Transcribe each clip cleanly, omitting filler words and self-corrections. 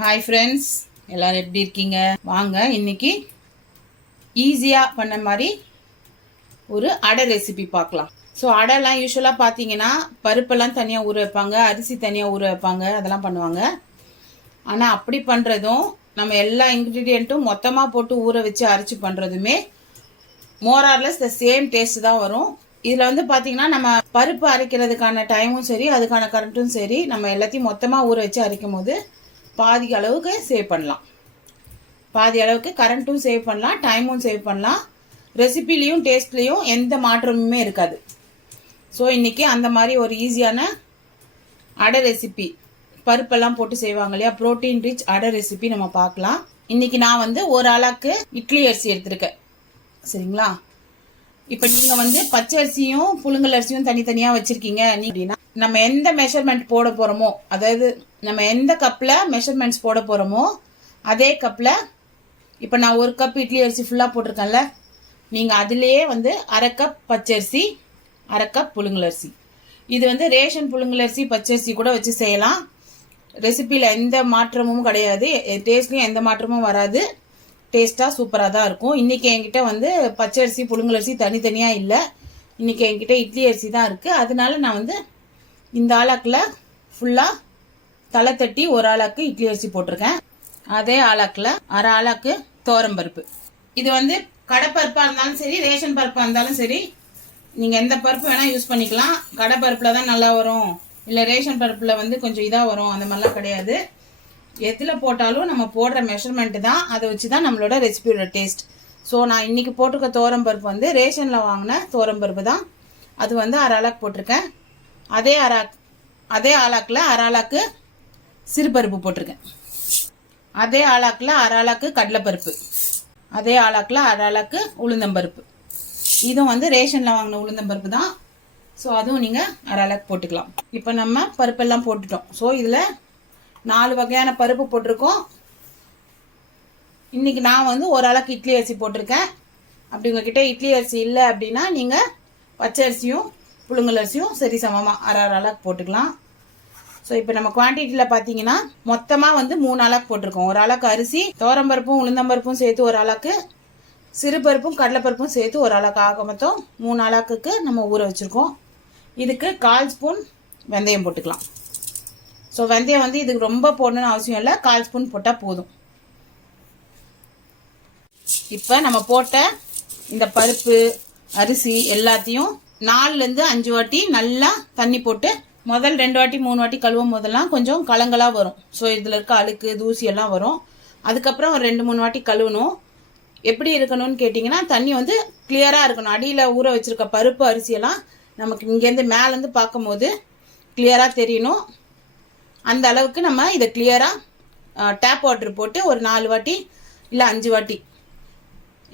Hi friends, எல்லோரும் எப்படி இருக்கீங்க? வாங்க இன்னைக்கு ஈஸியாக பண்ண மாதிரி ஒரு அடை ரெசிபி பார்க்கலாம். ஸோ அடைலாம் யூஸ்வலாக பார்த்தீங்கன்னா பருப்பெல்லாம் தனியாக ஊற வைப்பாங்க, அரிசி தனியாக ஊற வைப்பாங்க, அதெல்லாம் பண்ணுவாங்க. ஆனால் அப்படி பண்ணுறதும் நம்ம எல்லா இன்க்ரீடியண்ட்டும் மொத்தமாக போட்டு ஊற வச்சு அரைச்சி பண்ணுறதுமே மோரார்லெஸ் த சேம் டேஸ்ட் தான் வரும். இதில் வந்து பார்த்தீங்கன்னா நம்ம பருப்பு அரைக்கிறதுக்கான டைமும் சரி, அதுக்கான கரண்ட்டும் சரி, நம்ம எல்லாத்தையும் மொத்தமாக ஊற வச்சு அரைக்கும் போது பாதி அளவுக்கு சேவ் பண்ணலாம். பாதி அளவுக்கு கரண்ட்டும் சேவ் பண்ணலாம், டைமும் சேவ் பண்ணலாம், ரெசிபிலையும் டேஸ்ட்லேயும் எந்த மாற்றமுமே இருக்காது. ஸோ இன்றைக்கி அந்த மாதிரி ஒரு ஈஸியான அடை ரெசிபி, பருப்பெல்லாம் போட்டு செய்வாங்க இல்லையா, ப்ரோட்டீன் ரிச் அடை ரெசிபி நம்ம பார்க்கலாம். இன்றைக்கி நான் வந்து ஒரு ஆளாக்கு இட்லி அரிசி எடுத்திருக்கேன். சரிங்களா? இப்போ நீங்கள் வந்து பச்சை அரிசியும் புழுங்கல் அரிசியும் தனித்தனியாக வச்சுருக்கீங்க அப்படின்னா நம்ம எந்த மெஷர்மெண்ட் போட போகிறோமோ, அதாவது நம்ம எந்த கப்பில் மெஷர்மெண்ட்ஸ் போட போகிறோமோ அதே கப்பில், இப்போ நான் ஒரு கப் இட்லி அரிசி ஃபுல்லாக போட்டிருக்கேன்ல, நீங்கள் அதுலேயே வந்து அரை கப் பச்சரிசி, அரை கப் புழுங்கலரிசி. இது வந்து ரேஷன் புழுங்கலரிசி பச்சரிசி கூட வச்சு செய்யலாம். ரெசிப்பியில் எந்த மாற்றமும் கிடையாது, டேஸ்ட்லேயும் எந்த மாற்றமும் வராது. டேஸ்ட்டாக சூப்பராக தான் இருக்கும். இன்றைக்கி என்கிட்ட வந்து பச்சரிசி புழுங்கலரிசி தனித்தனியாக இல்லை, இன்றைக்கி என்கிட்ட இட்லி அரிசி தான் இருக்குது. அதனால நான் வந்து இந்த ஆளாக்கில் ஃபுல்லாக தலை தட்டி ஒரு ஆளாக்கு இட்லி அரிசி போட்டிருக்கேன். அதே ஆளாக்கில் அரை ஆளாக்கு பருப்பு. இது வந்து கடைப்பருப்பாக இருந்தாலும் சரி, ரேஷன் பருப்பாக இருந்தாலும் சரி, நீங்கள் எந்த பருப்பு வேணால் யூஸ் பண்ணிக்கலாம். கடைப்பருப்பில் தான் நல்லா வரும், இல்லை ரேஷன் பருப்பில் வந்து கொஞ்சம் இதாக வரும், அந்த மாதிரிலாம் கிடையாது. எதில் போட்டாலும் நம்ம போடுற மெஷர்மெண்ட்டு தான், அதை வச்சு தான் நம்மளோட ரெசிபியோட டேஸ்ட். ஸோ நான் இன்றைக்கி போட்டிருக்க பருப்பு வந்து ரேஷனில் வாங்கின பருப்பு தான். அது வந்து அரை ஆளாக்கு போட்டிருக்கேன். அதே ஆளாக்கில் அரை ஆளாக்கு சிறுபருப்பு போட்டிருக்கேன். அதே ஆளாக்கில் அரை ஆளாக்கு கடலைப்பருப்பு, அதே ஆளாக்கில் அரை ஆளாக்கு உளுந்தம்பருப்பு. இதுவும் வந்து ரேஷனில் வாங்கின உளுந்தம்பருப்பு தான். ஸோ அதுவும் நீங்கள் அரை ஆளாக்கு போட்டுக்கலாம். இப்போ நம்ம பருப்பெல்லாம் போட்டுட்டோம். ஸோ இதில் 4 வகையான பருப்பு போட்டிருக்கோம். இன்றைக்கி நான் வந்து ஒரு ஆளாக்கு இட்லி அரிசி போட்டிருக்கேன். அப்படி உங்ககிட்ட இட்லி அரிசி இல்லை அப்படின்னா நீங்கள் பச்சை அரிசியும் புழுங்கல் அரிசியும் சரி சமமாக அரை ஆளாக்கு போட்டுக்கலாம். ஸோ இப்போ நம்ம குவான்டிட்டியில் பார்த்தீங்கன்னா மொத்தமாக வந்து 3 ஆளாக்கு போட்டிருக்கோம். ஒரு ஆளாக்கு அரிசி, துவரம்பருப்பும் உளுந்தம்பருப்பும் சேர்த்து ஒரு ஆளாக்கு, சிறுபருப்பும் கடலைப்பருப்பும் சேர்த்து ஒரு ஆளாக்கு, ஆக மொத்தம் 3 ஆளாக்குக்கு நம்ம ஊற வச்சுருக்கோம். இதுக்கு 1/4 ஸ்பூன் வெந்தயம் போட்டுக்கலாம். ஸோ வெந்தயம் வந்து இதுக்கு ரொம்ப போடணும்னு அவசியம் இல்லை, 1/4 ஸ்பூன் போட்டால் போதும். இப்போ நம்ம போட்ட இந்த பருப்பு அரிசி எல்லாத்தையும் 4லேருந்து 5 வாட்டி நல்லா தண்ணி போட்டு, முதல் 2 வாட்டி 3 வாட்டி கழுவும் போதெல்லாம் கொஞ்சம் கலங்களாக வரும். ஸோ இதில் இருக்க அழுக்கு தூசி எல்லாம் வரும். அதுக்கப்புறம் ஒரு 2-3 வாட்டி கழுவணும். எப்படி இருக்கணும்னு கேட்டிங்கன்னா, தண்ணி வந்து கிளியராக இருக்கணும். அடியில் ஊற வச்சுருக்க பருப்பு அரிசியெல்லாம் நமக்கு இங்கேருந்து மேலேருந்து பார்க்கும்போது கிளியராக தெரியணும். அந்த அளவுக்கு நம்ம இதை கிளியராக டேப் வாட்டர் போட்டு ஒரு 4 வாட்டி இல்லை 5 வாட்டி,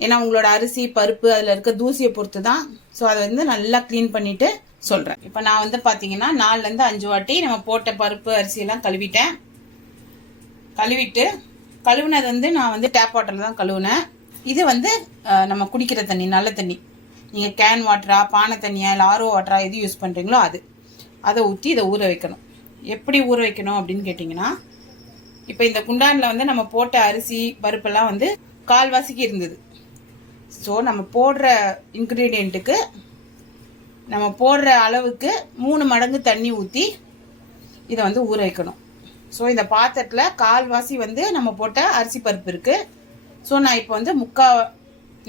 ஏன்னா உங்களோட அரிசி பருப்பு அதில் இருக்க தூசியை பொறுத்து தான். ஸோ அதை வந்து நல்லா க்ளீன் பண்ணிவிட்டு சொல்கிறேன். இப்போ நான் வந்து பார்த்தீங்கன்னா 4லேருந்து 5 வாட்டி நம்ம போட்ட பருப்பு அரிசியெல்லாம் கழுவிட்டு கழுவுனது வந்து நான் வந்து டேப் வாட்டரில் தான் கழுவுனேன். இது வந்து நம்ம குடிக்கிற தண்ணி, நல்ல தண்ணி. நீங்கள் கேன் வாட்டரா, பானை தண்ணியா, இல்லை ஆர்ஓ வாட்டரா எது யூஸ் பண்ணுறீங்களோ அதை ஊற்றி இதை ஊற வைக்கணும். எப்படி ஊற வைக்கணும் அப்படின்னு கேட்டிங்கன்னா, இப்போ இந்த குண்டானில் வந்து நம்ம போட்ட அரிசி பருப்பெல்லாம் வந்து கால்வாசிக்கு இருந்தது. ஸோ நம்ம போடுற இன்க்ரீடியண்ட்டுக்கு, நம்ம போடுற அளவுக்கு 3 மடங்கு தண்ணி ஊற்றி இதை வந்து ஊற வைக்கணும். ஸோ இந்த பாத்திரத்தில் கால்வாசி வந்து நம்ம போட்ட அரிசி பருப்பு இருக்குது. ஸோ நான் இப்போ வந்து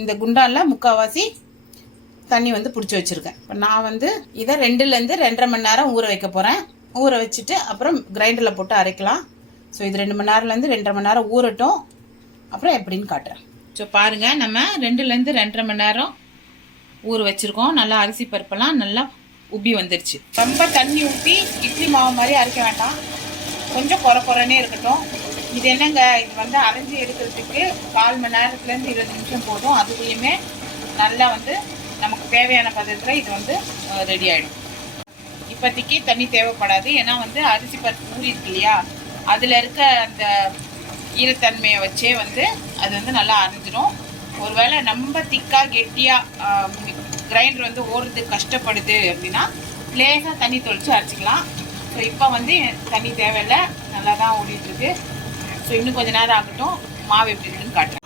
இந்த குண்டானில் முக்கால்வாசி தண்ணி வந்து பிடிச்சி வச்சுருக்கேன். இப்போ நான் வந்து இதை 2லேருந்து 2.5 மணி நேரம் ஊற வைக்க போகிறேன். ஊற வச்சுட்டு அப்புறம் கிரைண்டரில் போட்டு அரைக்கலாம். ஸோ இது 2 மணி நேரம்லேருந்து 2.5 மணி நேரம் ஊறட்டும், அப்புறம் எப்படின்னு காட்டுறேன். ஸோ பாருங்கள், நம்ம 2லேருந்து 2.5 மணி நேரம் ஊற வச்சுருக்கோம். நல்லா அரிசி பருப்பெல்லாம் நல்லா உப்பி வந்துருச்சு. ரொம்ப தண்ணி ஊற்றி இட்லி மாவு மாதிரி அரைக்க வேண்டாம், கொஞ்சம் குறைனே இருக்கட்டும். இது என்னங்க, இது வந்து அரைஞ்சி எடுக்கிறதுக்கு 1/4 மணி நேரத்துலேருந்து 20 நிமிஷம் போதும். அதுலேயுமே நல்லா வந்து நமக்கு தேவையான பதத்தில் இது வந்து ரெடி ஆகிடும். இப்போதைக்கு தண்ணி தேவைப்படாது, ஏன்னா வந்து அரிசி பருப்பு ஊறி இருக்கு இல்லையா, அதில் இருக்க அந்த ஈரத்தன்மையை வச்சே வந்து அது வந்து நல்லா அரைஞ்சிடும். ஒருவேளை நம்ம திக்காக கெட்டியாக கிரைண்டர் வந்து ஓடுறதுக்கு கஷ்டப்படுது அப்படின்னா லேசாக தண்ணி தொளிச்சு அரைச்சிக்கலாம். ஸோ இப்போ வந்து தண்ணி தேவையில்லை, நல்லா தான் ஓடிட்டுருக்கு. ஸோ இன்னும் கொஞ்ச நேரம் ஆகட்டும், மாவு எப்படி இருக்குன்னு காட்டுறேன்.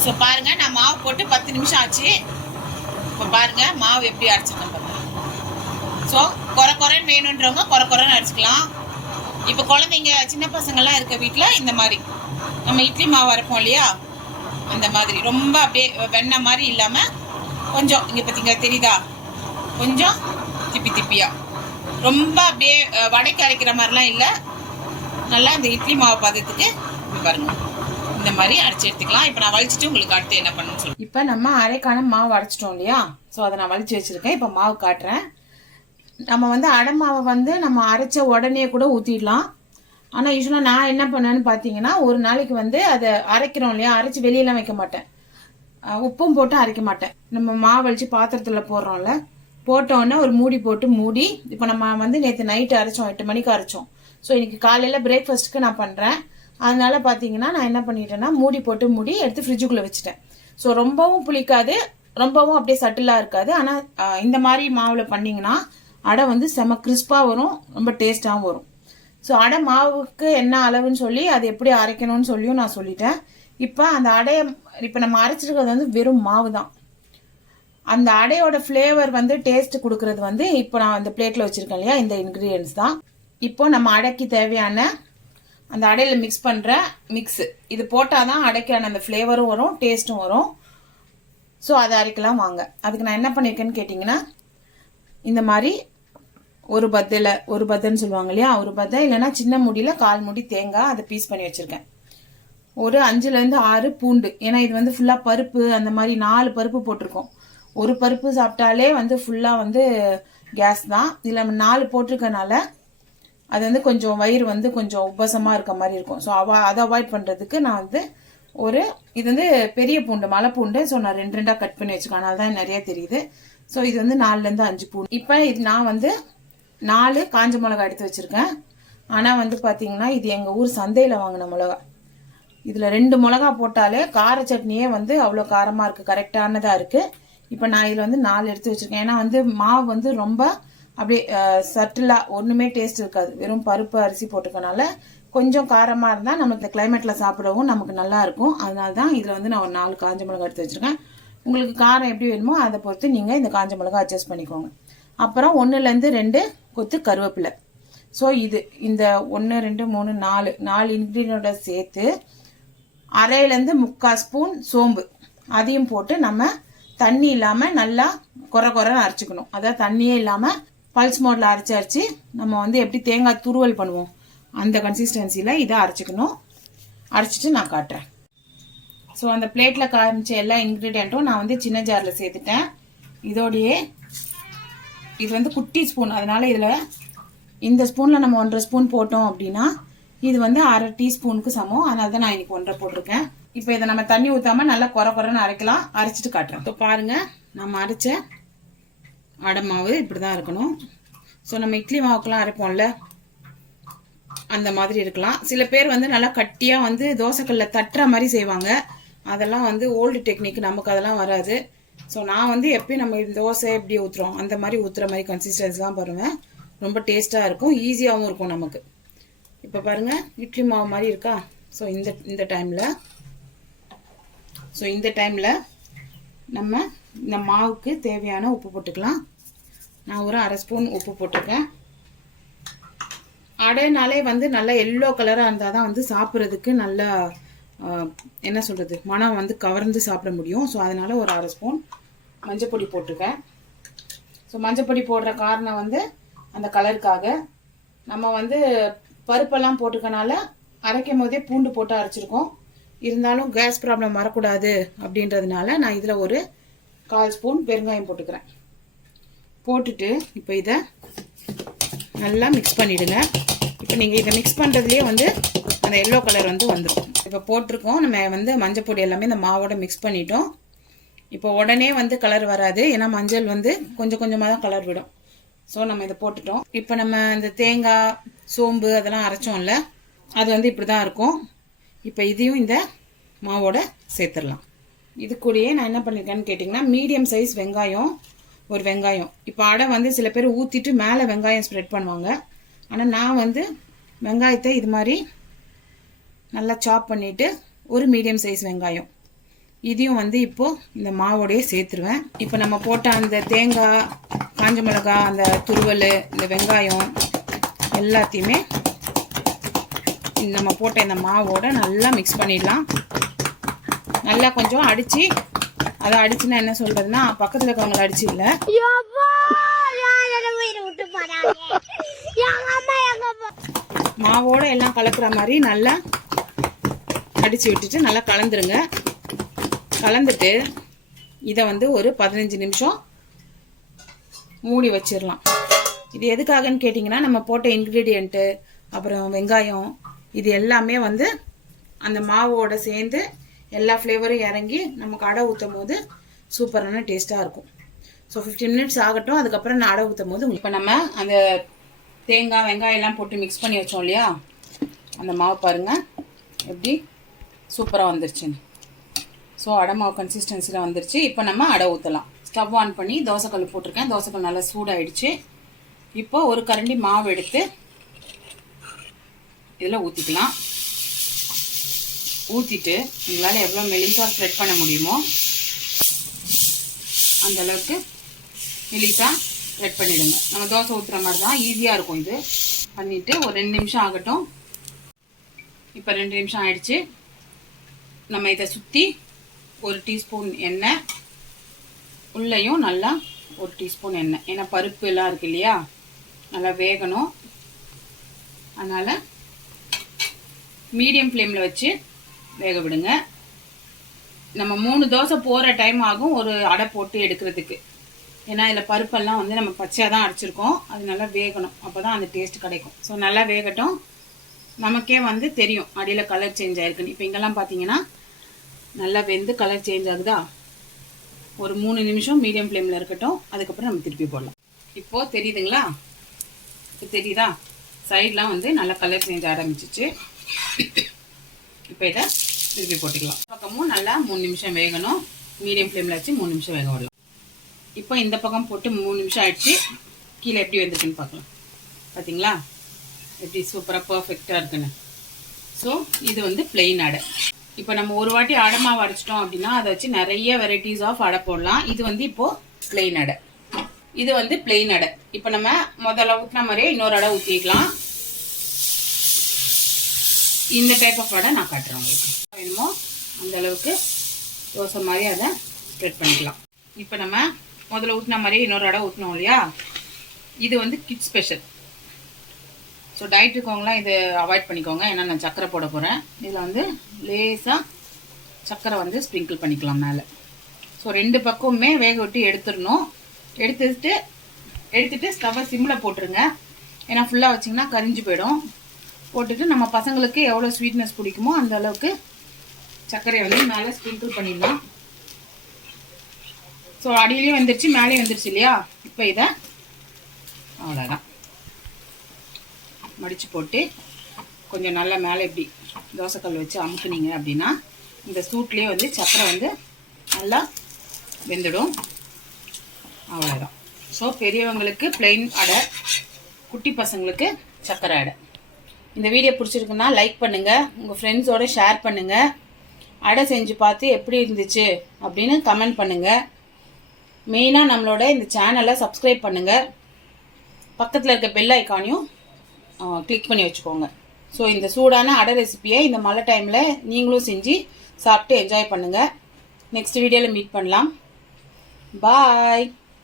ஸோ பாருங்கள், நான் மாவு போட்டு 10 நிமிஷம் ஆச்சு. இப்போ பாருங்கள் மாவு எப்படி அரைச்சிருக்கேன் பாருங்கள். ஸோ குறைன்னு வேணுன்றவங்க குறைன்னு அரைச்சிக்கலாம். இப்போ குழந்தைங்க சின்ன பசங்கள்லாம் இருக்க வீட்டில் இந்த மாதிரி நம்ம இட்லி மாவு அரைப்போம் இல்லையா, அந்த மாதிரி ரொம்ப அப்படியே வெண்ணெய் மாதிரி இல்லாமல் கொஞ்சம், இங்கே பார்த்தீங்க தெரியுதா, கொஞ்சம் திப்பியாக, ரொம்ப அப்படியே வடைக்கு அரைக்கிற மாதிரிலாம் இல்லை, நல்லா இந்த இட்லி மாவு பதத்துக்கு பாருங்க இந்த மாதிரி அரைச்சி எடுத்துக்கலாம். இப்போ நான் வலிச்சுட்டு உங்களுக்கு அடுத்து என்ன பண்ணணும்னு சொல்லி, இப்போ நம்ம அரைக்கான மாவு அரைச்சிட்டோம் இல்லையா, ஸோ அதை நான் வலிச்சு வச்சுருக்கேன். இப்போ மாவு காட்டுறேன். நம்ம வந்து அடை மாவை வந்து நம்ம அரைச்ச உடனே கூட ஊற்றிடலாம். ஆனால் யூஸ்வலாக நான் என்ன பண்ணேன்னு பார்த்தீங்கன்னா, ஒரு நாளைக்கு வந்து அதை அரைக்கிறோம் இல்லையா, அரைச்சி வெளியெல்லாம் வைக்க மாட்டேன், உப்பும் போட்டு அரைக்க மாட்டேன். நம்ம மாவு வலிச்சு பாத்திரத்தில் போடுறோம்ல, போட்டோன்னே ஒரு மூடி போட்டு மூடி, இப்போ நம்ம வந்து நேற்று நைட்டு அரைச்சோம், 8 மணிக்கு அரைச்சோம். ஸோ இன்னைக்கு காலையில் பிரேக்ஃபாஸ்ட்டுக்கு நான் பண்ணுறேன். அதனால பார்த்தீங்கன்னா நான் என்ன பண்ணிட்டேன்னா, மூடி போட்டு மூடி எடுத்து ஃப்ரிட்ஜுக்குள்ளே வச்சுட்டேன். ஸோ ரொம்பவும் புளிக்காது, ரொம்பவும் அப்படியே சட்டிலாக இருக்காது. ஆனால் இந்த மாதிரி மாவில் பண்ணிங்கன்னா அடை வந்து செம கிறிஸ்பாக வரும், ரொம்ப டேஸ்ட்டாகவும் வரும். ஸோ அடை மாவுக்கு என்ன அளவுன்னு சொல்லி அது எப்படி அரைக்கணும்னு சொல்லியும் நான் சொல்லிட்டேன். இப்போ அந்த அடையை இப்போ நம்ம அரைச்சிருக்கிறது வந்து வெறும் மாவு தான். அந்த அடையோட ஃப்ளேவர் வந்து டேஸ்ட் கொடுக்கறது வந்து இப்போ நான் அந்த பிளேட்டில் வச்சுருக்கேன் இல்லையா, இந்த இன்க்ரீடியன்ஸ் தான். இப்போ நம்ம அடைக்கு தேவையான அந்த அடையில் மிக்ஸ் பண்ணுற மிக்ஸு, இது போட்டால் தான் அடைக்கான அந்த ஃப்ளேவரும் வரும், டேஸ்ட்டும் வரும். ஸோ அதை அரைக்கலாம் வாங்க. அதுக்கு நான் என்ன பண்ணியிருக்கேன்னு கேட்டிங்கன்னா, இந்த மாதிரி ஒரு பத்தைன்னு சொல்லுவாங்க இல்லையா, ஒரு பத்தை இல்லைன்னா சின்ன முடியில் 1/4 முடி தேங்காய் அதை பீஸ் பண்ணி வச்சுருக்கேன். ஒரு 5லேருந்து 6 பூண்டு, ஏன்னா இது வந்து ஃபுல்லாக பருப்பு, அந்த மாதிரி 4 பருப்பு போட்டிருக்கோம். ஒரு பருப்பு சாப்பிட்டாலே வந்து ஃபுல்லாக வந்து கேஸ் தான். இதில் 4 போட்டிருக்கனால அது வந்து கொஞ்சம் வயிறு வந்து கொஞ்சம் உபசமாக இருக்க மாதிரி இருக்கும். ஸோ அதை அவாய்ட் பண்ணுறதுக்கு நான் வந்து இது வந்து பெரிய பூண்டு, மலை பூண்டு. ஸோ நான் 2 கட் பண்ணி வச்சுருக்கேன், அதனால தான் நிறைய தெரியுது. ஸோ இது வந்து 4லேருந்து 5 பூண்டு. இப்போ இது நான் வந்து 4 காஞ்ச மிளகா எடுத்து வச்சுருக்கேன். ஆனால் வந்து பார்த்தீங்கன்னா இது எங்கள் ஊர் சந்தையில் வாங்கின மிளகா. இதில் 2 மிளகா போட்டாலே கார சட்னியே வந்து அவ்வளோ காரமாக இருக்குது, கரெக்டானதாக இருக்குது. இப்போ நான் இதில் வந்து 4 எடுத்து வச்சுருக்கேன். ஏன்னா வந்து மாவு வந்து ரொம்ப அப்படியே சட்டிலாக ஒன்றுமே டேஸ்ட் இருக்காது, வெறும் பருப்பு அரிசி போட்டுக்கனால கொஞ்சம் காரமாக இருந்தால் நமக்கு இந்த கிளைமேட்டில் சாப்பிடவும் நமக்கு நல்லா இருக்கும். அதனால தான் இதில் வந்து நான் ஒரு 4 காஞ்ச மிளகா எடுத்து வச்சுருக்கேன். உங்களுக்கு காரம் எப்படி வேணுமோ அதை பொறுத்து நீங்கள் இந்த காஞ்ச மிளகா அட்ஜஸ்ட் பண்ணிக்கோங்க. அப்புறம் 1லேருந்து 2 கொத்து கருவேப்பிலை. ஸோ இந்த 1 2 3 4 இன்க்ரீடியன்ட்டோட சேர்த்து 1/2லேருந்து 3/4 ஸ்பூன் சோம்பு, அதையும் போட்டு நம்ம தண்ணி இல்லாமல் நல்லா குறைன்னு அரைச்சிக்கணும். அதாவது தண்ணியே இல்லாமல் பல்ஸ் மோடில் அரைச்சி நம்ம வந்து எப்படி தேங்காய் துருவல் பண்ணுவோம் அந்த கன்சிஸ்டன்சியில் இதை அரைச்சிக்கணும். அரைச்சிட்டு நான் காட்டுறேன். ஸோ அந்த பிளேட்டில் காமிச்ச எல்லா இன்க்ரீடியண்ட்டும் நான் வந்து சின்ன ஜாரில் சேர்த்துட்டேன். இதோடையே இது வந்து குட்டி ஸ்பூன், அதனால் இதில் இந்த ஸ்பூனில் நம்ம 1/2 ஸ்பூன் போட்டோம் அப்படின்னா இது வந்து 1/2 டீஸ்பூனுக்கு சமம். அதனால தான் நான் இன்னைக்கு 1/2 போட்டிருக்கேன். இப்போ இதை நம்ம தண்ணி ஊற்றாமல் நல்லா குறைன்னு அரைக்கலாம். அரைச்சிட்டு காட்டுறேன். இப்போ பாருங்கள், நம்ம அரைச்ச அடை மாவு இப்படி தான் இருக்கணும். ஸோ நம்ம இட்லி மாவுக்கெல்லாம் அரைப்போம்ல, அந்த மாதிரி இருக்கலாம். சில பேர் வந்து நல்லா கட்டியாக வந்து தோசைக்கல்ல தட்டுற மாதிரி செய்வாங்க. அதெல்லாம் வந்து ஓல்டு டெக்னிக், நமக்கு அதெல்லாம் வராது. ஸோ நான் வந்து எப்பயும் நம்ம தோசை எப்படி ஊற்றுறோம் அந்த மாதிரி ஊற்றுற மாதிரி கன்சிஸ்டன்சி தான் பாருவேன். ரொம்ப டேஸ்ட்டாக இருக்கும், ஈஸியாகவும் இருக்கும் நமக்கு. இப்போ பாருங்கள், இட்லி மாவு மாதிரி இருக்கா. ஸோ இந்த டைமில் நம்ம இந்த மாவுக்கு தேவையான உப்பு போட்டுக்கலாம். நான் ஒரு 1/2 ஸ்பூன் உப்பு போட்டிருக்கேன். அடைனாலே வந்து நல்லா எல்லோ கலராக இருந்தால் தான் வந்து சாப்பிட்றதுக்கு நல்லா என்ன சொல்கிறது, மனம் வந்து கவர்ந்து சாப்பிட முடியும். ஸோ அதனால் ஒரு 1/2 ஸ்பூன் மஞ்சப்பொடி போட்டிருக்கேன். ஸோ மஞ்சப்பொடி போடுற காரணம் வந்து அந்த கலருக்காக. நம்ம வந்து பருப்பெல்லாம் போட்டிருக்கனால அரைக்கும் போதே பூண்டு போட்டு அரைச்சிருக்கோம். இருந்தாலும் கேஸ் ப்ராப்ளம் வரக்கூடாது அப்படின்றதுனால நான் இதில் ஒரு 1/4 ஸ்பூன் பெருங்காயம் போட்டுக்கிறேன். போட்டுட்டு இப்போ இதை நல்லா மிக்ஸ் பண்ணிவிடுங்க. இப்போ நீங்கள் இதை மிக்ஸ் பண்ணுறதுலேயே வந்து அந்த எல்லோ கலர் வந்து வந்துடும். இப்போ போட்டிருக்கோம், நம்ம வந்து மஞ்சள் பொடி எல்லாமே இந்த மாவோட மிக்ஸ் பண்ணிட்டோம். இப்போ உடனே வந்து கலர் வராது, ஏன்னா மஞ்சள் வந்து கொஞ்சம் கொஞ்சமாக தான் கலர் விடும். ஸோ நம்ம இதை போட்டுட்டோம். இப்போ நம்ம இந்த தேங்காய் சோம்பு அதெல்லாம் அரைச்சோம்ல, அது வந்து இப்படி தான் இருக்கும். இப்போ இதையும் இந்த மாவோட சேர்த்துடலாம். இது கூடயே நான் என்ன பண்ணியிருக்கேன்னு கேட்டிங்கன்னா, மீடியம் சைஸ் வெங்காயம், ஒரு வெங்காயம். இப்போ அடை வந்து சில பேர் ஊற்றிட்டு மேலே வெங்காயம் ஸ்ப்ரெட் பண்ணுவாங்க. ஆனால் நான் வந்து வெங்காயத்தை இது மாதிரி நல்லா சாப் பண்ணிவிட்டு ஒரு மீடியம் சைஸ் வெங்காயம் இதையும் வந்து இப்போது இந்த மாவோடையே சேர்த்துருவேன். இப்போ நம்ம போட்ட அந்த தேங்காய், காஞ்ச மிளகா, அந்த துருவல், இந்த வெங்காயம் எல்லாத்தையுமே நம்ம போட்ட இந்த மாவோட நல்லா மிக்ஸ் பண்ணிடலாம். நல்லா கொஞ்சம் அடித்து, அதை அடிச்சுன்னா என்ன சொல்கிறதுனா பக்கத்தில் இருக்கவங்களை அடிச்சு இல்லை, மாவோட எல்லாம் கலக்கிற மாதிரி நல்லா அடித்து விட்டுட்டு நல்லா கலந்துருங்க. கலந்துட்டு இதை வந்து ஒரு 15 நிமிஷம் மூடி வச்சிடலாம். இது எதுக்காகன்னு கேட்டிங்கன்னா, நம்ம போட்ட இன்க்ரீடியண்ட்டு அப்புறம் வெங்காயம் இது எல்லாமே வந்து அந்த மாவோட சேர்ந்து எல்லா ஃப்ளேவரும் இறங்கி நமக்கு அடை ஊற்றும் போது சூப்பரான டேஸ்ட்டாக இருக்கும். ஸோ 15 மினிட்ஸ் ஆகட்டும். அதுக்கப்புறம் நான் அடை ஊற்றும் போது இப்போ நம்ம அந்த தேங்காய் வெங்காயம் எல்லாம் போட்டு மிக்ஸ் பண்ணி வச்சோம் இல்லையா, அந்த மாவு பாருங்கள் எப்படி சூப்பராக வந்துருச்சுன்னு. ஸோ அடை மாவு கன்சிஸ்டன்சியில் வந்துருச்சு. இப்போ நம்ம அடை ஊற்றலாம். ஸ்டவ் ஆன் பண்ணி தோசைக்கல் போட்டிருக்கேன். தோசைக்கல் நல்லா சூடாயிடுச்சு. இப்போ ஒரு கரண்டி மாவு எடுத்து இதில் ஊற்றிக்கலாம். ஊற்றிட்டு உங்களால் எவ்வளோ மெலிசாக ஸ்ப்ரெட் பண்ண முடியுமோ அந்தளவுக்கு மெலிசாக ஸ்ப்ரெட் பண்ணிவிடுங்க. நம்ம தோசை ஊற்றுற மாதிரி தான், ஈஸியாக இருக்கும். இது பண்ணிவிட்டு ஒரு 2 நிமிஷம் ஆகட்டும். இப்போ 2 நிமிஷம் ஆயிடுச்சு. நம்ம இதை சுற்றி ஒரு டீஸ்பூன் எண்ணெய், உள்ளேயும் நல்லா ஒரு டீஸ்பூன் எண்ணெய். ஏன்னா பருப்பு எல்லாம் இருக்கு இல்லையா, நல்லா வேகணும். அதனால் மீடியம் ஃப்ளேமில் வச்சு வேக விடுங்க. நம்ம 3 தோசை போகிற டைம் ஆகும் ஒரு அடை போட்டு எடுக்கிறதுக்கு. ஏன்னா இதில் பருப்பெல்லாம் வந்து நம்ம பச்சையாக தான் அரைச்சிருக்கோம். அது நல்லா வேகணும், அப்போ தான் அந்த டேஸ்ட் கிடைக்கும். ஸோ நல்லா வேகட்டும். நமக்கே வந்து தெரியும் அடியில் கலர் சேஞ்ச் ஆகிருக்குன்னு. இப்போ இங்கெல்லாம் பார்த்தீங்கன்னா நல்லா வெந்து கலர் சேஞ்ச் ஆகுதா. ஒரு 3 நிமிஷம் மீடியம் ஃப்ளேமில் இருக்கட்டும். அதுக்கப்புறம் நம்ம திருப்பி போடலாம். இப்போது தெரியுதுங்களா? இப்போ தெரியுதா? சைட்லாம் வந்து நல்லா கலர் சேஞ்ச் ஆரம்பிச்சிச்சு. இப்போ இதை திருப்பி போட்டுக்கலாம். பக்கமும் நல்லா 3 நிமிஷம் வேகணும். மீடியம் ஃப்ளேமில் வச்சு 3 நிமிஷம் வேக விடலாம். இப்போ இந்த பக்கம் போட்டு 3 நிமிஷம் ஆயிடுச்சு. கீழே எப்படி வந்துருக்குன்னு பார்க்கலாம். பார்த்தீங்களா எப்படி சூப்பராக பர்ஃபெக்டாக இருக்குன்னு. ஸோ இது வந்து பிளெயின் அடை. இப்போ நம்ம ஒரு வாட்டி அடை மாவு அரைச்சிட்டோம் அப்படின்னா அதை வச்சு நிறைய வெரைட்டிஸ் ஆஃப் அடை போடலாம். இது வந்து இப்போது பிளெயின் அடை. இது வந்து பிளெயின் அடை. இப்போ நம்ம முதல்ல ஊற்றின மாதிரியே இன்னொரு அடை ஊற்றிக்கலாம். இந்த டைப் ஆஃப் அடை நான் காட்டுறேன் உங்களுக்கு. வேணுமோ அந்த அளவுக்கு தோசை மாதிரி அதை ஸ்ப்ரெட் பண்ணிக்கலாம். இப்போ நம்ம முதல்ல ஊற்றின மாதிரியே இன்னொரு அடை ஊற்றினோம் இல்லையா, இது வந்து கிட்ஸ் ஸ்பெஷல். ஸோ டயட் இருக்கவங்களாம் இதை அவாய்ட் பண்ணிக்கோங்க. ஏன்னா நான் சர்க்கரை போட போகிறேன். இதில் வந்து லேசாக சர்க்கரை வந்து ஸ்ப்ரிங்கிள் பண்ணிக்கலாம் மேலே. ஸோ 2 பக்கமுமே வேக விட்டு எடுத்துடணும். எடுத்துட்டு ஸ்டவ்வை சிம்மில் போட்டுருங்க. ஏன்னா ஃபுல்லாக வச்சிங்கன்னா கரிஞ்சு போயிடும். போட்டுட்டு நம்ம பசங்களுக்கு எவ்வளோ ஸ்வீட்னஸ் பிடிக்குமோ அந்த அளவுக்கு சர்க்கரையை வந்து மேலே ஸ்ப்ரிங்கிள் பண்ணிடலாம். ஸோ அடியிலையும் வந்துருச்சு, மேலேயும் வந்துருச்சு இல்லையா. இப்போ இதை அவ்வளோதான் மடித்து போட்டு கொஞ்சம் நல்லா மேலே இப்படி தோசைக்கல் வச்சு அமுக்குனீங்க அப்படின்னா இந்த சூட்லேயே வந்து சர்க்கரை வந்து நல்லா வெந்துடும். அவ்வளோதான். ஸோ பெரியவங்களுக்கு பிளெயின் அடை, குட்டி பசங்களுக்கு சர்க்கரை அடை. இந்த வீடியோ பிடிச்சிருக்குன்னா லைக் பண்ணுங்கள், உங்கள் ஃப்ரெண்ட்ஸோடு ஷேர் பண்ணுங்கள். அடை செஞ்சு பார்த்து எப்படி இருந்துச்சு அப்படின்னு கமெண்ட் பண்ணுங்கள். மெயினாக நம்மளோட இந்த சேனலை சப்ஸ்கிரைப் பண்ணுங்கள். பக்கத்தில் இருக்க பெல் ஐக்கானையும் கிளிக் பண்ணி வச்சுக்கோங்க. ஸோ இந்த சூடான அடை ரெசிபியை இந்த மழை டைமில் நீங்களும் செஞ்சு சாப்பிட்டு என்ஜாய் பண்ணுங்கள். நெக்ஸ்ட் வீடியோவில் மீட் பண்ணலாம். பாய்.